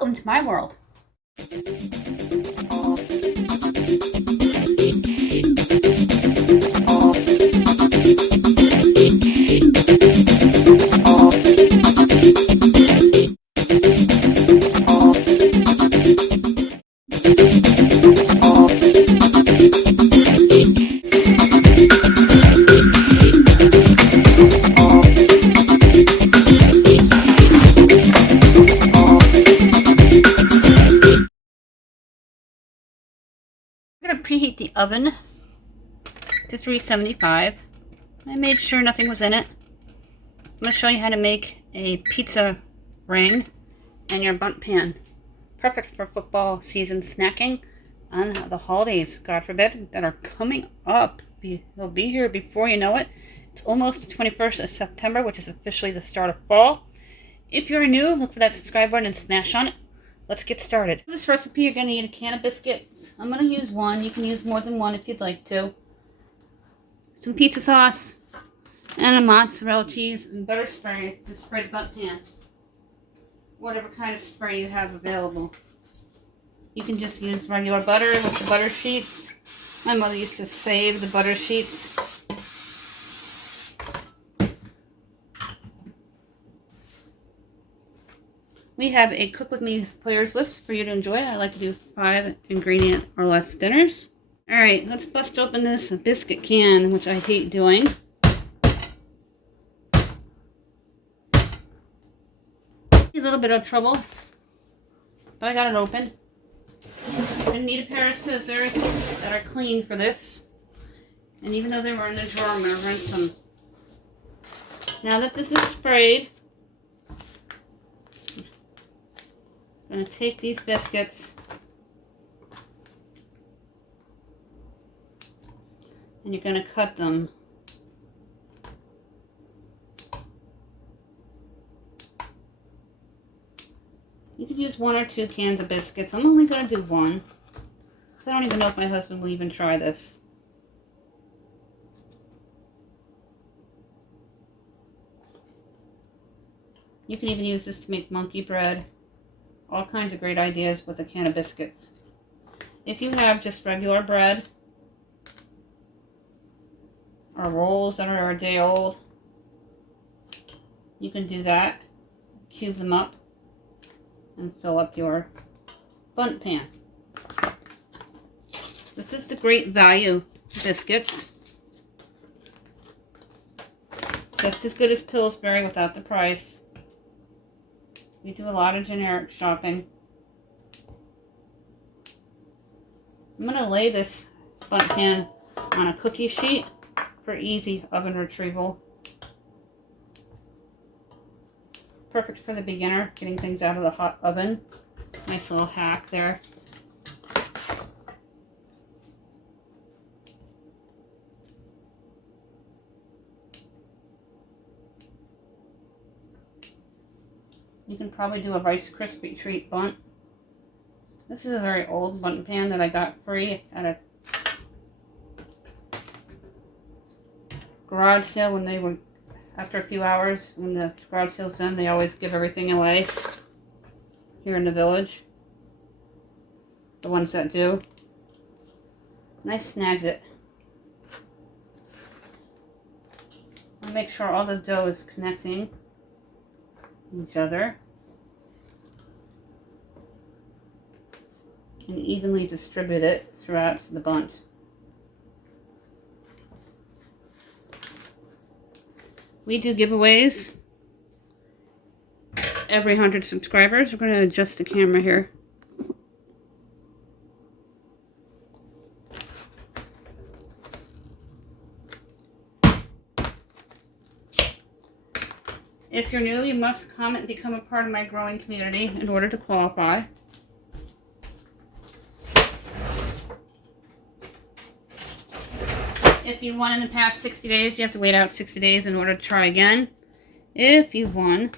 Welcome to my world. I'm going to preheat the oven to 375. I made sure nothing was in it. I'm going to show you how to make a pizza ring in your Bunt pan. Perfect for football season snacking on the holidays, God forbid, that are coming up. They'll be here before you know it. It's almost the 21st of September, which is officially the start of fall. If you're new, look for that subscribe button and smash on it. Let's get started. For this recipe, you're going to need a can of biscuits. I'm going to use one. You can use more than one if you'd like to. Some pizza sauce and a mozzarella cheese and butter spray to spray the Bunt pan. Whatever kind of spray you have available. You can just use regular butter with the butter sheets. My mother used to save the butter sheets. We have a Cook With Me players list for you to enjoy. I like to do 5 ingredient or less dinners. Alright, let's bust open this biscuit can, which I hate doing. A little bit of trouble, but I got it open. I'm going to need a pair of scissors that are clean for this. And even though they were in the drawer, I'm going to rinse them. Now that this is sprayed, I'm going to take these biscuits and you're going to cut them. You could use 1 or 2 cans of biscuits. I'm only going to do 1 because I don't even know if my husband will even try this. You can even use this to make monkey bread. All kinds of great ideas with a can of biscuits. If you have just regular bread or rolls that are a day old, you can do that. Cube them up and fill up your Bunt pan. This is the Great Value biscuits. Just as good as Pillsbury without the price. We do a lot of generic shopping. I'm going to lay this Bunt pan on a cookie sheet for easy oven retrieval. Perfect for the beginner, getting things out of the hot oven. Nice little hack there. You can probably do a Rice Krispie treat Bunt. This is a very old Bunt pan that I got free at a garage sale when they were, after a few hours, when the garage sale's done, they always give everything away here in the village. The ones that do. And I snagged it. I'll make sure all the dough is connecting each other and evenly distribute it throughout the Bunt. We do giveaways every 100 subscribers. We're going to adjust the camera here. If you're new, you must comment and become a part of my growing community in order to qualify. If you won in the past 60 days, you have to wait out 60 days in order to try again. If you've won,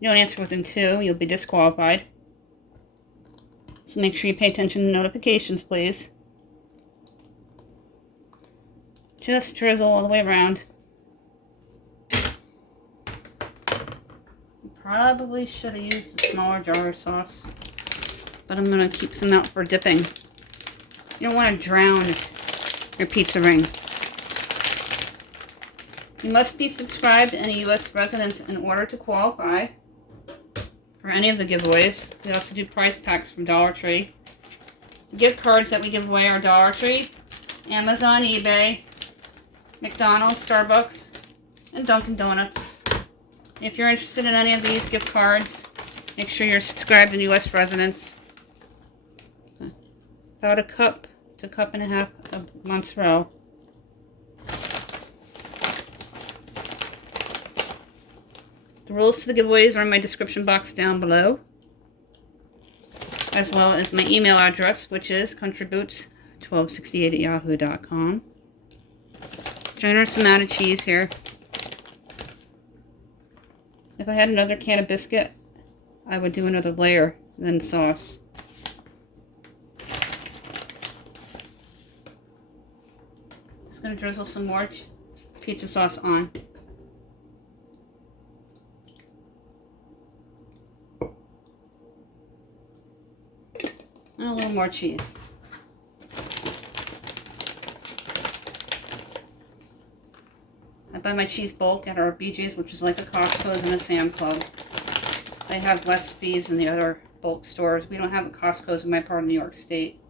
you don't answer within 2, you'll be disqualified. So make sure you pay attention to notifications, please. Just drizzle all the way around. probably should have used a smaller jar of sauce, but I'm going to keep some out for dipping. You don't want to drown your pizza ring. You must be subscribed to any U.S. residents in order to qualify for any of the giveaways. We also do prize packs from Dollar Tree. The gift cards that we give away are Dollar Tree, Amazon, eBay, McDonald's, Starbucks, and Dunkin' Donuts. If you're interested in any of these gift cards, make sure you're subscribed to U.S. residents. About a cup to cup and a half of mozzarella. The rules to the giveaways are in my description box down below, as well as my email address, which is countryboots1268@yahoo.com. Generous amount of cheese here. If I had another can of biscuit, I would do another layer, then sauce. Just going to drizzle some more pizza sauce on. And a little more cheese. I buy my cheese bulk at our BJ's, which is like a Costco's and a Sam Club. They have less fees than the other bulk stores. We don't have the Costco's in my part of New York State.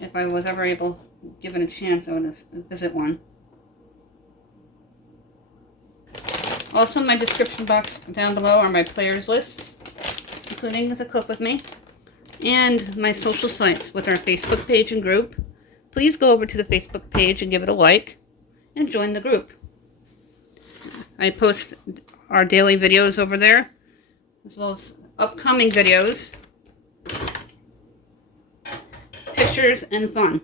If I was ever given a chance, I would visit one. Also in my description box down below are my players lists, including the Cook With Me, and my social sites with our Facebook page and group. Please go over to the Facebook page and give it a like and join the group. I post our daily videos over there, as well as upcoming videos, pictures, and fun.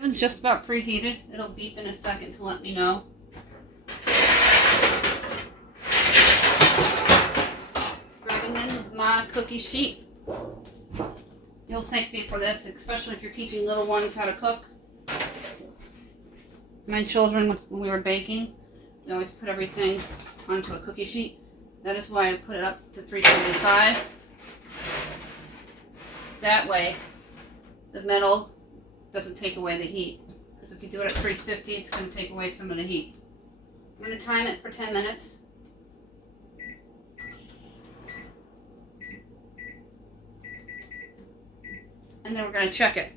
It's just about preheated. It'll beep in a second to let me know. Grabbing in my cookie sheet. You'll thank me for this, especially if you're teaching little ones how to cook. My children, when we were baking, they always put everything onto a cookie sheet. That is why I put it up to 375. That way, the metal doesn't take away the heat. Because if you do it at 350, it's going to take away some of the heat. I'm going to time it for 10 minutes. And then we're going to check it.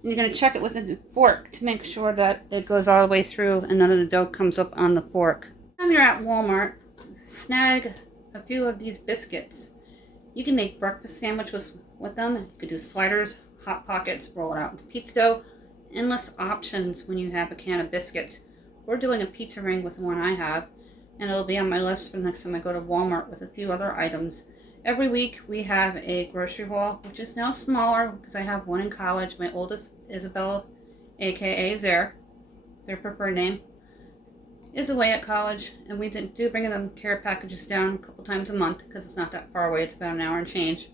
And you're going to check it with a fork to make sure that it goes all the way through and none of the dough comes up on the fork. When you're at Walmart, snag a few of these biscuits. You can make breakfast sandwiches with them. You could do sliders, hot pockets, roll it out into pizza dough. Endless options when you have a can of biscuits. We're doing a pizza ring with the one I have, and it'll be on my list for the next time I go to Walmart with a few other items. Every week we have a grocery haul, which is now smaller because I have one in college. My oldest, Isabella, aka Zare, their preferred name, is away at college, and we do bring them care packages down a couple times a month because it's not that far away. It's about an hour and change.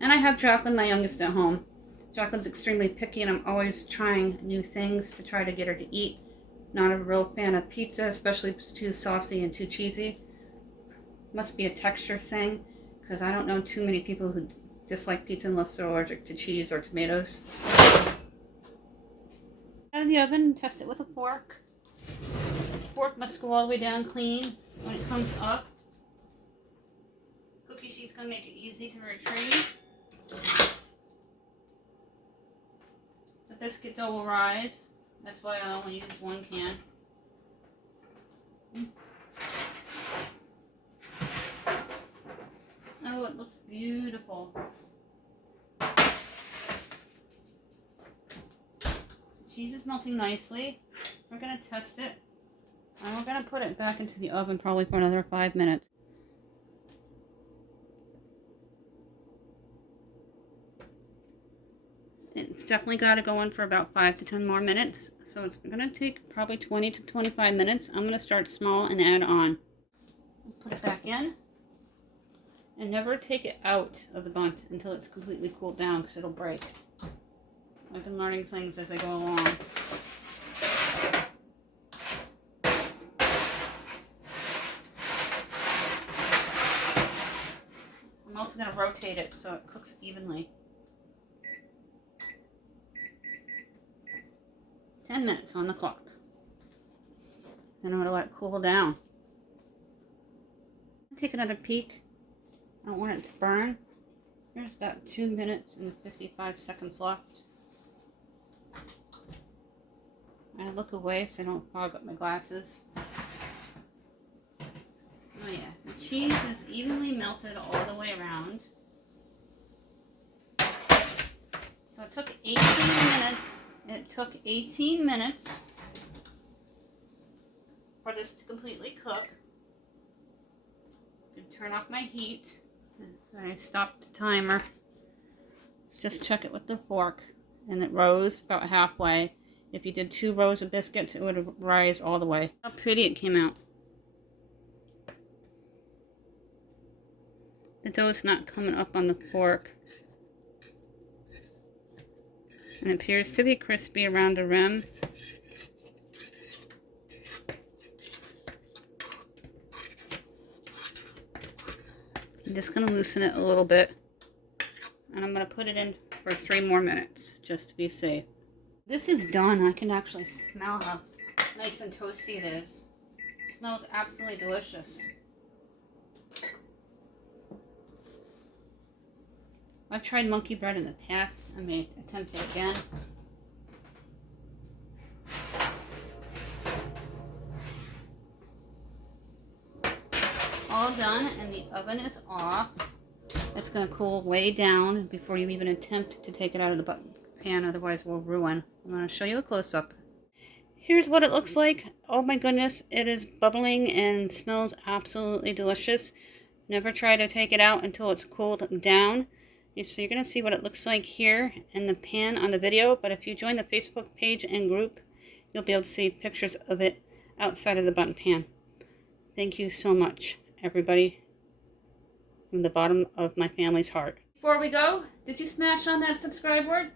And I have Jacqueline, my youngest, at home. Jacqueline's extremely picky, and I'm always trying new things to try to get her to eat. Not a real fan of pizza, especially if it's too saucy and too cheesy. Must be a texture thing, because I don't know too many people who dislike pizza unless they're allergic to cheese or tomatoes. Out of the oven, test it with a fork. Fork must go all the way down clean when it comes up. Cookie sheet's going to make it easy to retrieve. The biscuit dough will rise. That's why I only use one can. Oh, it looks beautiful. The cheese is melting nicely. We're going to test it. And we're going to put it back into the oven probably for another 5 minutes. It's definitely got to go in for about 5 to 10 more minutes. So it's going to take probably 20 to 25 minutes. I'm going to start small and add on. Put it back in. And never take it out of the Bunt until it's completely cooled down because it'll break. I've been learning things as I go along. also going to rotate it so it cooks evenly. 10 minutes on the clock. Then I'm going to let it cool down. Take another peek. I don't want it to burn. There's about 2 minutes and 55 seconds left. I look away so I don't fog up my glasses. Oh yeah, the cheese is evenly melted all the way around. So it took 18 minutes. It took 18 minutes for this to completely cook. I can turn off my heat. I stopped the timer. Let's just check it with the fork. And it rose about halfway. If you did 2 rows of biscuits, it would rise all the way. How pretty it came out. The dough's not coming up on the fork. And it appears to be crispy around the rim. I'm just going to loosen it a little bit. And I'm going to put it in for 3 more minutes, just to be safe. This is done. I can actually smell how nice and toasty it is. It smells absolutely delicious. I've tried monkey bread in the past. I may attempt it again. All done, and the oven is off. It's going to cool way down before you even attempt to take it out of the pan, otherwise it will ruin. I'm going to show you a close-up. Here's what it looks like. Oh my goodness, it is bubbling and smells absolutely delicious. Never try to take it out until it's cooled down. So you're going to see what it looks like here in the pan on the video, but if you join the Facebook page and group, you'll be able to see pictures of it outside of the Bunt pan. Thank you so much, everybody, from the bottom of my family's heart. Before we go, did you smash on that subscribe word?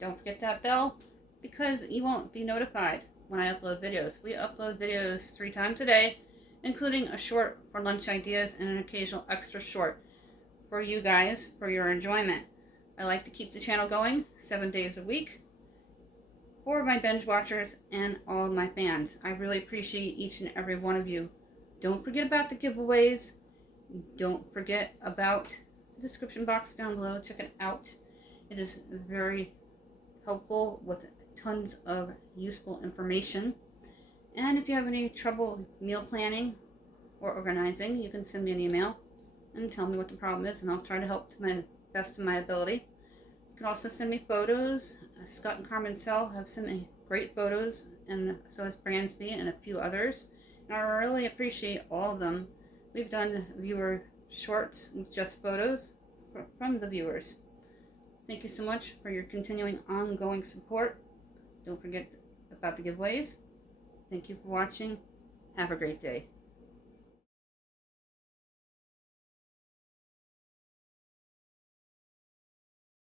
Don't forget that bell, because you won't be notified when I upload videos. We upload videos 3 times a day, including a short for lunch ideas and an occasional extra short for you guys, for your enjoyment. I like to keep the channel going 7 days a week for my binge watchers and all of my fans. I really appreciate each and every one of you. Don't forget about the giveaways. Don't forget about the description box down below. Check it out. It is very helpful with tons of useful information. And if you have any trouble meal planning or organizing, you can send me an email and tell me what the problem is, and I'll try to help to my best of my ability. You can also send me photos. Scott and Carmen Sell have sent me great photos, and so has Bransby and a few others. And I really appreciate all of them. We've done viewer shorts with just photos from the viewers. Thank you so much for your continuing ongoing support. Don't forget about the giveaways. Thank you for watching. Have a great day.